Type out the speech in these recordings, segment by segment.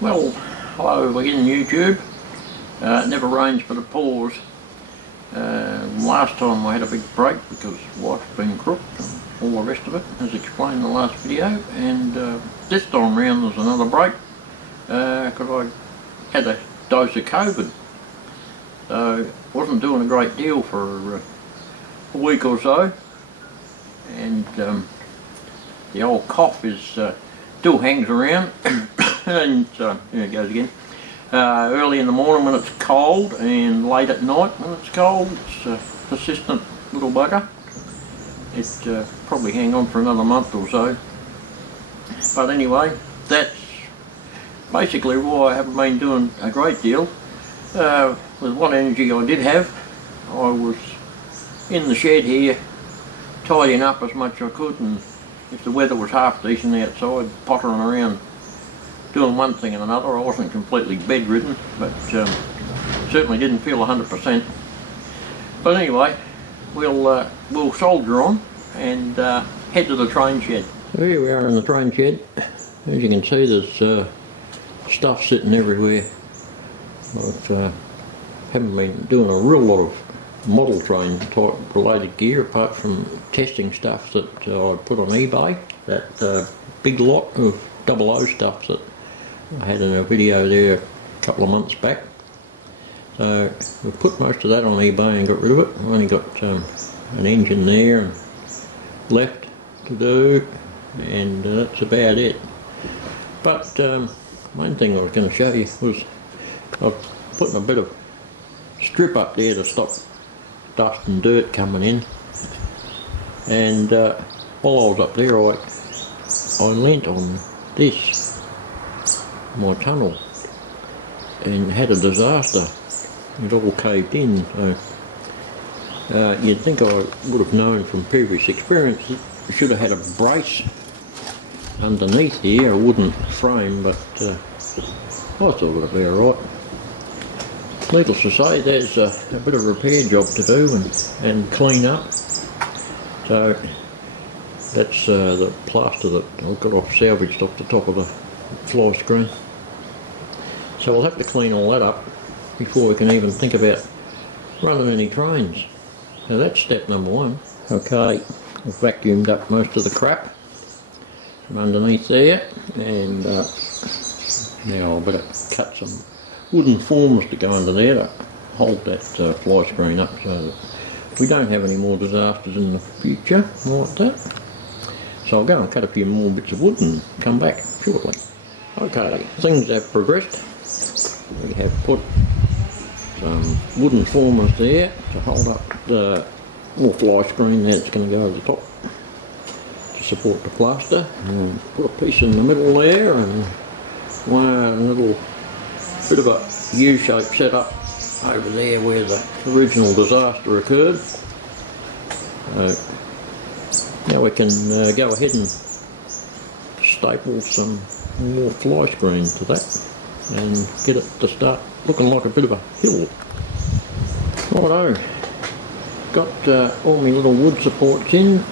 Well, hello again YouTube. It never rains but it pours. Last time I had a big break because wife's been crooked and all the rest of it, as explained in the last video, and this time round there's another break because I had a dose of COVID. So wasn't doing a great deal for a week or so, and the old cough is still hangs around. And here it goes again. Early in the morning when it's cold, and late at night when it's cold. It's a persistent little bugger. It probably hang on for another month or so. But anyway, that's basically why I haven't been doing a great deal. With what energy I did have, I was in the shed here tidying up as much as I could, and if the weather was half decent outside, pottering around doing one thing and another. I wasn't completely bedridden, but certainly didn't feel 100%. But anyway, we'll soldier on and head to the train shed. So here we are in the train shed. As you can see, there's stuff sitting everywhere. I haven't been doing a real lot of model train type related gear apart from testing stuff that I put on eBay. That big lot of 00 stuff that I had in a video there a couple of months back. So we put most of that on eBay and got rid of it. I've only got an engine there and left to do, and that's about it. But main thing I was going to show you was I've put a bit of strip up there to stop dust and dirt coming in, and while I was up there I leant on this, my tunnel, and had a disaster. It all caved in. So you'd think I would have known from previous experience that I should have had a brace underneath here, a wooden frame, but I thought it'd be alright. Needless to say, there's a bit of repair job to do and clean up. So that's the plaster that I've got salvaged off the top of the fly screen. So we'll have to clean all that up before we can even think about running any trains. So that's step number one. Okay, I've vacuumed up most of the crap from underneath there, and now I better cut some wooden forms to go under there to hold that fly screen up so that we don't have any more disasters in the future like that. So I'll go and cut a few more bits of wood and come back shortly. Okay, things have progressed. We have put some wooden formers there to hold up the fly screen that's going to go over the top to support the plaster, and put a piece in the middle there, and one little bit of a U-shape setup over there where the original disaster occurred. Now we can go ahead and staple some more fly screen to that and get it to start looking like a bit of a hill. Righto, got all my little wood supports in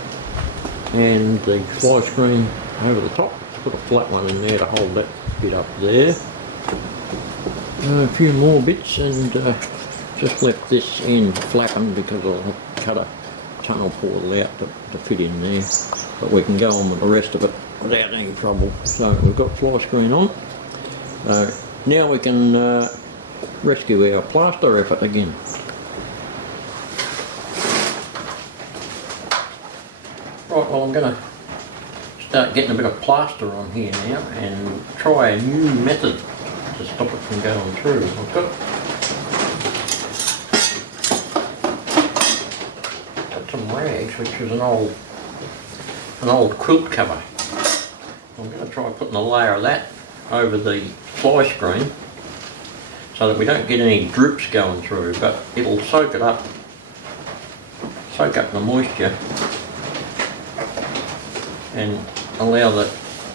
and the fly screen over the top. Put a flat one in there to hold that bit up there. A few more bits, and just left this end flapping because I'll have to cut a tunnel portal out to fit in there, but we can go on with the rest of it without any trouble. So we've got fly screen on. Now we can rescue our plaster effort again. Right, well, I'm going to start getting a bit of plaster on here now and try a new method to stop it from going through. I've got some rags, which is an old quilt cover. I'm going to try putting a layer of that over the fly screen so that we don't get any drips going through, but it'll soak up the moisture and allow the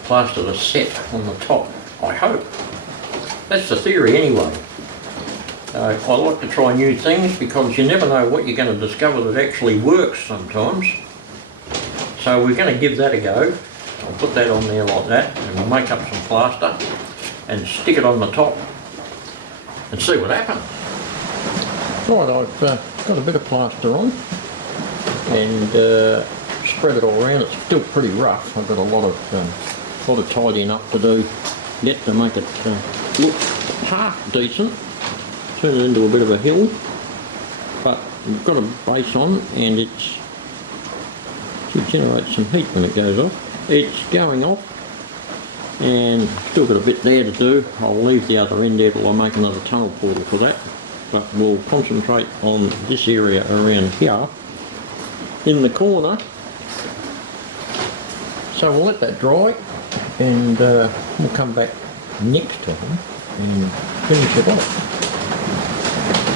plaster to set on the top, I hope. That's the theory anyway. I like to try new things because you never know what you're going to discover that actually works sometimes. So we're going to give that a go. I'll put that on there like that, and we'll make up some plaster. and stick it on the top and see what happens. Right, I've got a bit of plaster on and spread it all around. It's still pretty rough. I've got a lot of tidying up to do yet to make it look half decent. Turn it into a bit of a hill, but we've got a base on and it should generate some heat when it goes off. It's going off and still got a bit there to do. I'll leave the other end there till I make another tunnel portal for that, but we'll concentrate on this area around here in the corner. So we'll let that dry and we'll come back next time and finish it off.